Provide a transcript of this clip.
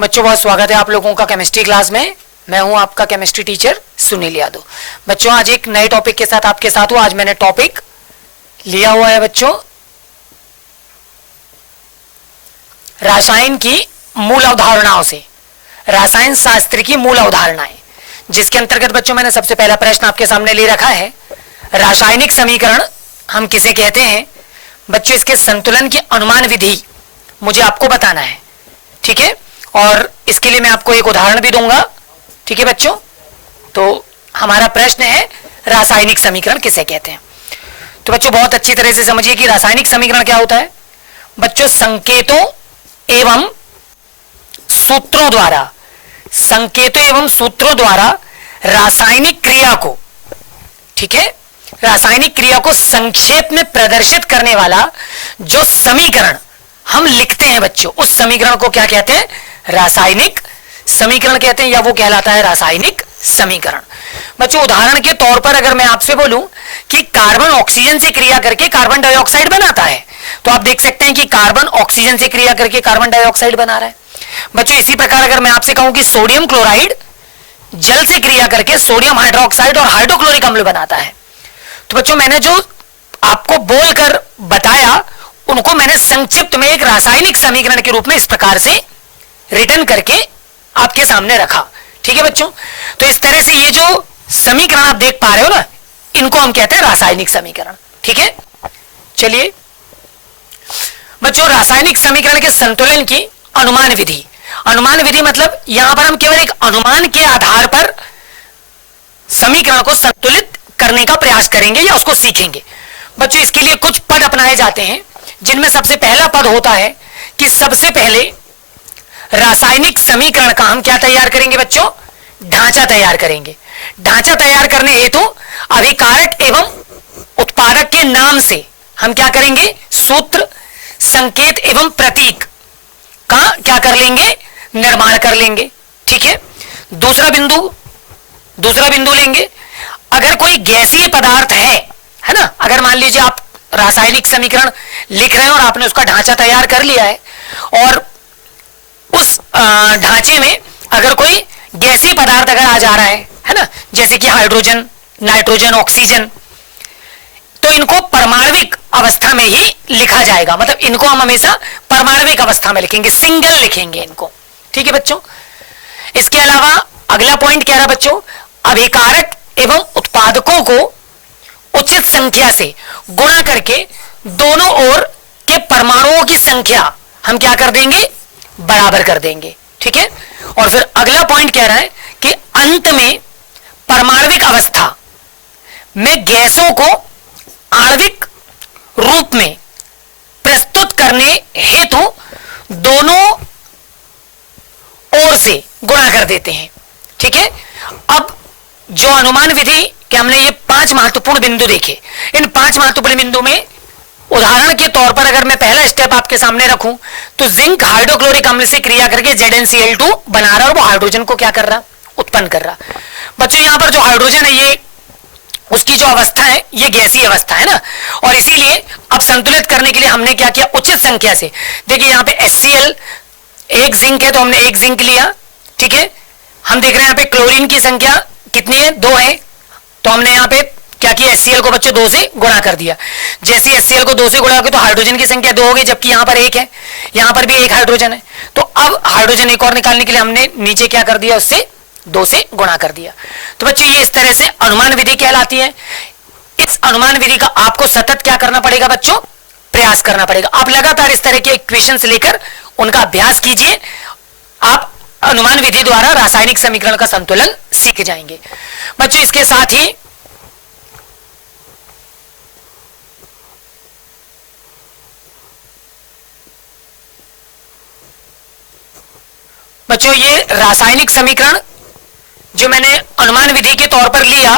बच्चों बहुत स्वागत है आप लोगों का केमिस्ट्री क्लास में। मैं हूं आपका केमिस्ट्री टीचर सुनील यादव। बच्चों आज एक नए टॉपिक के साथ आपके साथ हूं। आज मैंने टॉपिक लिया हुआ है बच्चों रसायन की मूल अवधारणाओं से, रसायन शास्त्र की मूल अवधारणाएं, जिसके अंतर्गत बच्चों मैंने सबसे पहला प्रश्न आपके सामने ले रखा है। रासायनिक समीकरण हम किसे कहते हैं? बच्चों इसके संतुलन की अनुमान विधि मुझे आपको बताना है, ठीक है। और इसके लिए मैं आपको एक उदाहरण भी दूंगा, ठीक है बच्चों। तो हमारा प्रश्न है रासायनिक समीकरण किसे कहते हैं। तो बच्चों बहुत अच्छी तरह से समझिए कि रासायनिक समीकरण क्या होता है। बच्चों संकेतों एवं सूत्रों द्वारा रासायनिक क्रिया को, ठीक है, रासायनिक क्रिया को संक्षेप में प्रदर्शित करने वाला जो समीकरण हम लिखते हैं बच्चों, उस समीकरण को क्या कहते हैं? रासायनिक समीकरण कहते हैं, या वो कहलाता है रासायनिक समीकरण। बच्चों उदाहरण के तौर पर अगर मैं आपसे बोलूं कि कार्बन ऑक्सीजन से क्रिया करके कार्बन डाइऑक्साइड बनाता है, तो आप देख सकते हैं कि कार्बन ऑक्सीजन से क्रिया करके कार्बन डाइऑक्साइड बना रहा है। बच्चों इसी प्रकार अगर मैं आपसे कहूं कि सोडियम क्लोराइड जल से क्रिया करके सोडियम हाइड्रोक्साइड और हाइड्रोक्लोरिक अम्ल बनाता है, तो बच्चों मैंने जो आपको बोलकर बताया उनको मैंने संक्षिप्त में एक रासायनिक समीकरण के रूप में इस प्रकार से रिटर्न करके आपके सामने रखा, ठीक है बच्चों। तो इस तरह से ये जो समीकरण आप देख पा रहे हो ना, इनको हम कहते हैं रासायनिक समीकरण, ठीक है। चलिए बच्चों रासायनिक समीकरण के संतुलन की अनुमान विधि, अनुमान विधि मतलब यहां पर हम केवल एक अनुमान के आधार पर समीकरण को संतुलित करने का प्रयास करेंगे या उसको सीखेंगे। बच्चों इसके लिए कुछ पद अपनाए जाते हैं, जिनमें सबसे पहला पद होता है कि सबसे पहले रासायनिक समीकरण का हम क्या तैयार करेंगे बच्चों? ढांचा तैयार करेंगे। ढांचा तैयार करने हेतु अभिकारक एवं उत्पादक के नाम से हम क्या करेंगे? सूत्र, संकेत एवं प्रतीक का क्या कर लेंगे? निर्माण कर लेंगे, ठीक है। दूसरा बिंदु लेंगे, अगर कोई गैसीय पदार्थ है ना, अगर मान लीजिए आप रासायनिक समीकरण लिख रहे हैं और आपने उसका ढांचा तैयार कर लिया है, और उस ढांचे में अगर कोई गैसीय पदार्थ अगर आ जा रहा है ना, जैसे कि हाइड्रोजन, नाइट्रोजन, ऑक्सीजन, तो इनको परमाणविक अवस्था में ही लिखा जाएगा। मतलब इनको हम हमेशा परमाणविक अवस्था में लिखेंगे, सिंगल लिखेंगे इनको, ठीक है बच्चों। इसके अलावा अगला पॉइंट क्या रहा बच्चों? अभिकारक एवं उत्पादकों को उचित संख्या से गुणा करके दोनों ओर के परमाणुओं की संख्या हम क्या कर देंगे? बराबर कर देंगे, ठीक है। और फिर अगला पॉइंट कह रहा है कि अंत में परमाणविक अवस्था में गैसों को आणविक रूप में प्रस्तुत करने हेतु दोनों ओर से गुणा कर देते हैं, ठीक है। अब जो अनुमान विधि के हमने ये 5 महत्वपूर्ण बिंदु देखे, इन 5 महत्वपूर्ण बिंदु में उदाहरण के तौर पर अगर मैं पहला स्टेप आपके सामने रखूं तो जिंक हाइड्रोक्लोरिक अम्ल से क्रिया करके ZnCl2 बना रहा है और वो हाइड्रोजन को क्या कर रहा? उत्पन्न कर रहा। बच्चों यहां पर जो हाइड्रोजन है ये उसकी जो अवस्था है ये गैसीय अवस्था है ना, और इसीलिए अब संतुलित करने के लिए हमने क्या किया? उचित संख्या से, देखिए यहाँ पे HCl एक जिंक है तो हमने एक जिंक लिया, ठीक है। हम देख रहे हैं यहाँ पे क्लोरीन की संख्या कितनी है? 2 है, तो हमने यहाँ पे क्या किया? HCl को बच्चों 2 से गुणा कर दिया। जैसे HCl को 2 से गुणा किया तो हाइड्रोजन की संख्या 2 हो गई, जबकि यहाँ पर 1 है, यहाँ पर भी 1 हाइड्रोजन है। तो अब हाइड्रोजन एक और निकालने के लिए हमने नीचे क्या कर दिया? उससे 2 से गुणा कर दिया। तो बच्चों ये इस तरह से अनुमान विधि कहलाती है। इस अनुमान विधि का आपको सतत क्या करना पड़ेगा बच्चों? प्रयास करना पड़ेगा। आप लगातार इस तरह के इक्वेशंस लेकर उनका अभ्यास कीजिए, आप अनुमान विधि द्वारा रासायनिक समीकरण का संतुलन सीख जाएंगे। बच्चों इसके साथ ही बच्चों ये रासायनिक समीकरण जो मैंने अनुमान विधि के तौर पर लिया,